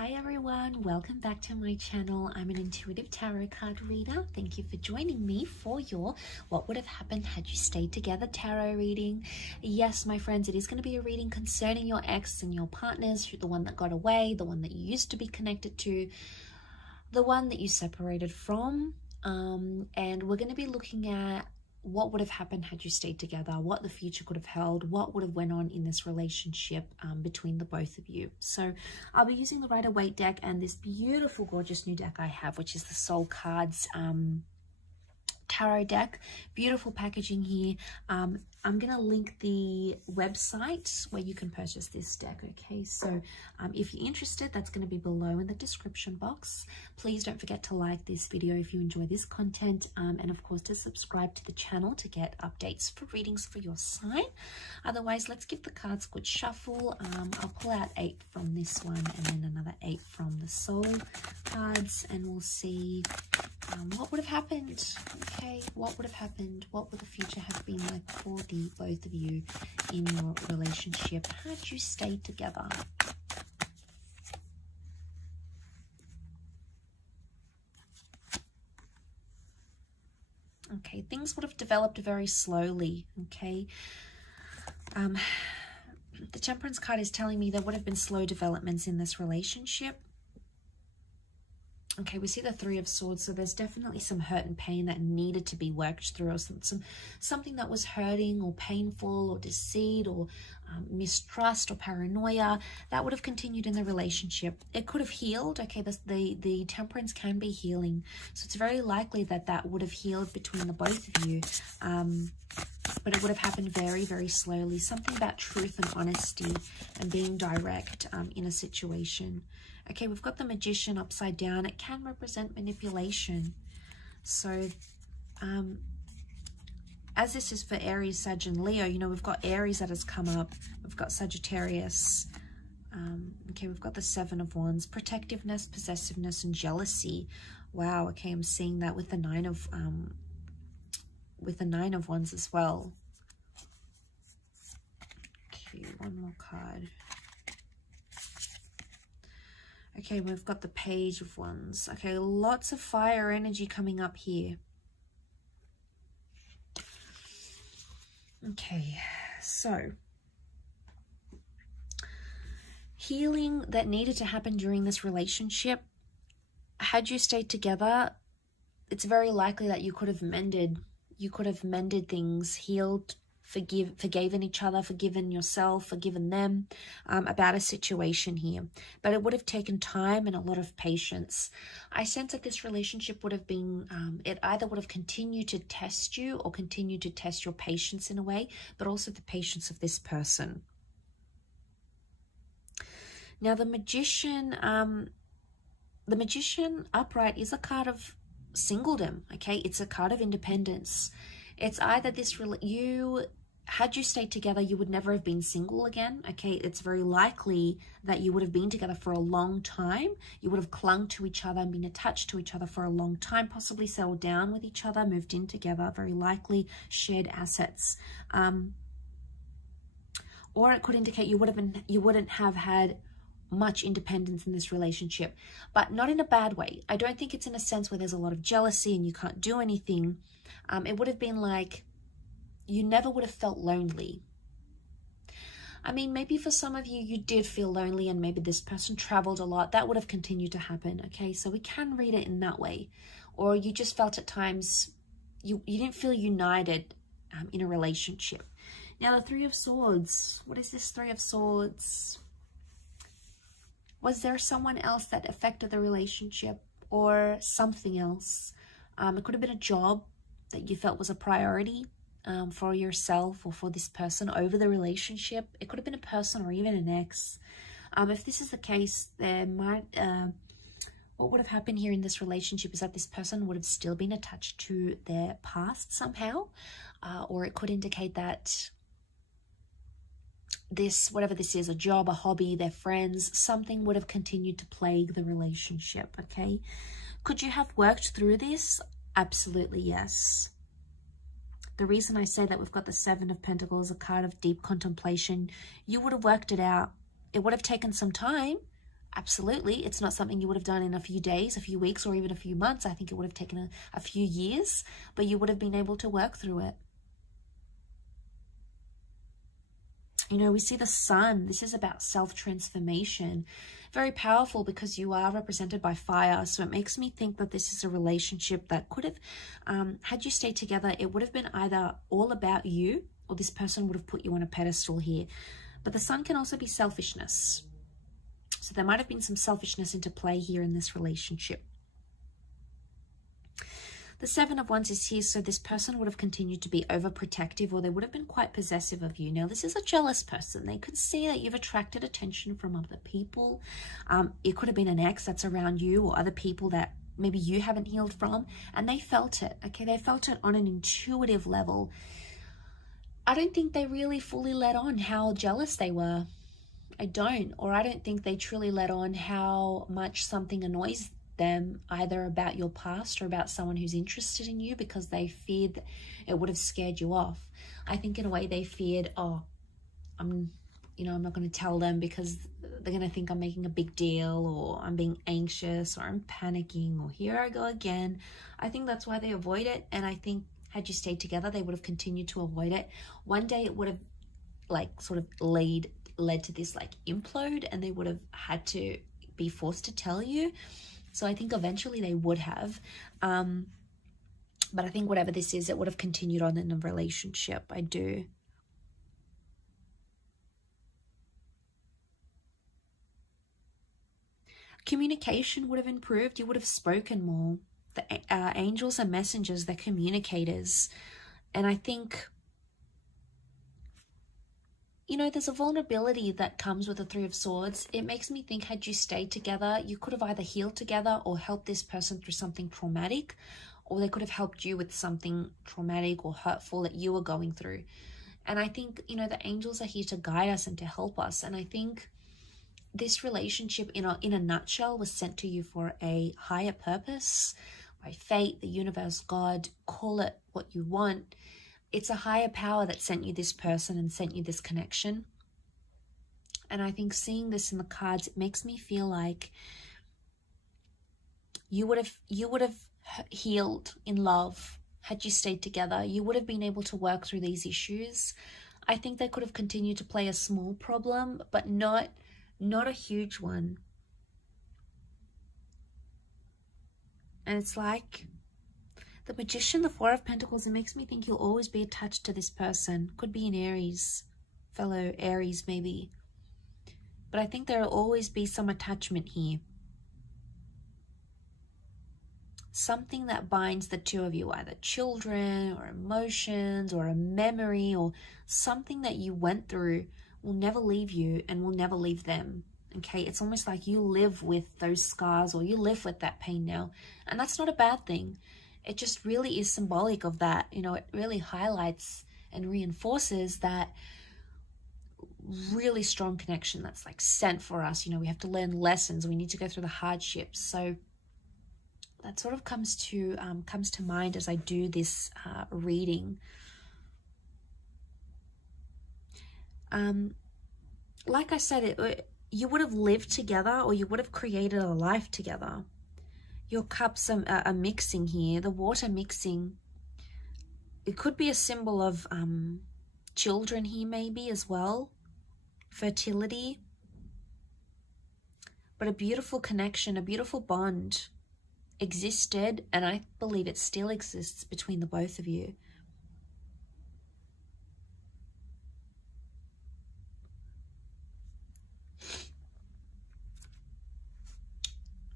Hi everyone, welcome back to my channel. I'm an intuitive tarot card reader. Thank you for joining me for your What Would Have Happened Had You Stayed Together tarot reading. Yes, my friends, it is going to be a reading concerning your ex and your partners, the one that got away, the one that you used to be connected to, the one that you separated from. And we're going to be looking at what would have happened had you stayed together, what the future could have held, what would have went on in this relationship between the both of you. So I'll be using the Rider-Waite deck and this beautiful, gorgeous new deck I have, which is the Soul Cards tarot deck. Beautiful packaging here. I'm going to link the website where you can purchase this deck, okay? So if you're interested, that's going to be below in the description box. Please don't forget to like this video if you enjoy this content, and of course to subscribe to the channel to get updates for readings for your sign. Otherwise, let's give the cards a good shuffle. I'll pull out 8 from this one and then another 8 from the Soul cards, and we'll see what would have happened. Okay, what would have happened? What would the future have been like for the both of you in your relationship had you stayed together? Okay, things would have developed very slowly. Okay, the Temperance card is telling me there would have been slow developments in this relationship. Okay, we see the Three of Swords, so there's definitely some hurt and pain that needed to be worked through, or something that was hurting or painful or deceit or mistrust or paranoia that would have continued in the relationship. It could have healed. Okay, the Temperance can be healing, so it's very likely that that would have healed between the both of you, but it would have happened very, very slowly. Something about truth and honesty and being direct in a situation. Okay, we've got the Magician upside down. It can represent manipulation. So, as this is for Aries, Sag, and Leo, you know, we've got Aries that has come up. We've got Sagittarius. Okay, we've got the Seven of Wands. Protectiveness, possessiveness, and jealousy. Wow, okay, I'm seeing that with the Nine of Wands as well. Okay, one more card. Okay, we've got the Page of Wands. Okay, lots of fire energy coming up here. Okay, so healing that needed to happen during this relationship. Had you stayed together, it's very likely that you could have mended things, healed, forgiven each other, forgiven yourself, forgiven them about a situation here. But it would have taken time and a lot of patience. I sense that this relationship would have been, it either would have continued to test you or continued to test your patience in a way, but also the patience of this person. Now the Magician upright is a card of singledom, okay? It's a card of independence. It's either had you stayed together, you would never have been single again, okay? It's very likely that you would have been together for a long time. You would have clung to each other and been attached to each other for a long time, possibly settled down with each other, moved in together, very likely shared assets. Or it could indicate you wouldn't have had much independence in this relationship, but not in a bad way. I don't think it's in a sense where there's a lot of jealousy and you can't do anything. It would have been like you never would have felt lonely. I mean, maybe for some of you, you did feel lonely and maybe this person traveled a lot. That would have continued to happen, okay? So we can read it in that way. Or you just felt at times you didn't feel united in a relationship. Now, the Three of Swords. What is this Three of Swords? Was there someone else that affected the relationship or something else? It could have been a job that you felt was a priority for yourself or for this person over the relationship. It could have been a person or even an ex. If this is the case, there might what would have happened here in this relationship is that this person would have still been attached to their past somehow, or it could indicate that whatever this is, a job, a hobby, their friends, something would have continued to plague the relationship, okay? Could you have worked through this? Absolutely, yes. The reason I say that we've got the Seven of Pentacles, a card of deep contemplation, you would have worked it out. It would have taken some time, Absolutely. It's not something you would have done in a few days, a few weeks, or even a few months. I think it would have taken a few years, but you would have been able to work through it. You know, we see the sun. This is about self-transformation. Very powerful because you are represented by fire. So it makes me think that this is a relationship that could have, had you stayed together, it would have been either all about you or this person would have put you on a pedestal here. But the sun can also be selfishness. So there might have been some selfishness into play here in this relationship. The Seven of Wands is here, so this person would have continued to be overprotective, or they would have been quite possessive of you. Now, this is a jealous person. They could see that you've attracted attention from other people. It could have been an ex that's around you or other people that maybe you haven't healed from, and they felt it, okay? They felt it on an intuitive level. I don't think they really fully let on how jealous they were. I don't think they truly let on how much something annoys them, either about your past or about someone who's interested in you, because they feared that it would have scared you off. I think in a way they feared, oh, I'm not going to tell them because they're going to think I'm making a big deal, or I'm being anxious, or I'm panicking, or here I go again. I think that's why they avoid it. And I think had you stayed together, they would have continued to avoid it. One day it would have sort of led to this implode, and they would have had to be forced to tell you. So I think eventually they would have, but I think whatever this is, it would have continued on in a relationship. I do. Communication would have improved. You would have spoken more. The angels are messengers, they're communicators. And I think, you know, there's a vulnerability that comes with the Three of Swords. It makes me think, had you stayed together, you could have either healed together or helped this person through something traumatic, or they could have helped you with something traumatic or hurtful that you were going through. And I think, you know, the angels are here to guide us and to help us. And I think this relationship in a nutshell was sent to you for a higher purpose, by fate, the universe, God, call it what you want. It's a higher power that sent you this person and sent you this connection. And I think seeing this in the cards, it makes me feel like you would have healed in love had you stayed together. You would have been able to work through these issues. I think they could have continued to play a small problem, but not a huge one. And it's like the Magician, the Four of Pentacles, it makes me think you'll always be attached to this person. Could be an Aries, fellow Aries maybe. But I think there will always be some attachment here. Something that binds the two of you, either children or emotions or a memory or something that you went through will never leave you and will never leave them. Okay, it's almost like you live with those scars, or you live with that pain now. And that's not a bad thing. It just really is symbolic of that. You know, it really highlights and reinforces that really strong connection that's sent for us. You know, we have to learn lessons. We need to go through the hardships. So that sort of comes to mind as I do this reading. Like I said, you would have lived together, or you would have created a life together. Your cups are mixing here, the water mixing. It could be a symbol of children here maybe as well, fertility. But a beautiful connection, a beautiful bond existed, and I believe it still exists between the both of you.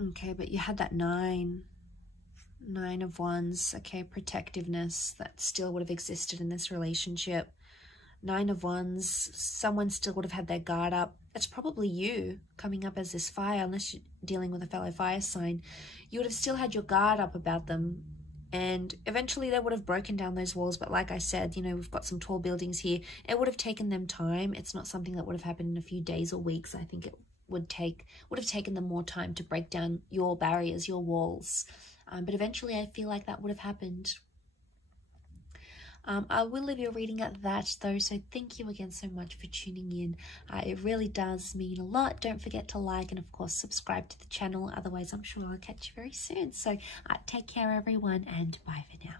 Okay, but you had that Nine of Wands, okay, protectiveness that still would have existed in this relationship. Nine of Wands, someone still would have had their guard up. It's probably you coming up as this fire, unless you're dealing with a fellow fire sign. You would have still had your guard up about them, and eventually they would have broken down those walls. But like I said, you know, we've got some tall buildings here. It would have taken them time. It's not something that would have happened in a few days or weeks. I think it would have taken them more time to break down your barriers, your walls. But eventually I feel like that would have happened. I will leave your reading at that though, so thank you again so much for tuning in. It really does mean a lot. Don't forget to like and of course subscribe to the channel, otherwise I'm sure I'll catch you very soon. So take care everyone, and bye for now.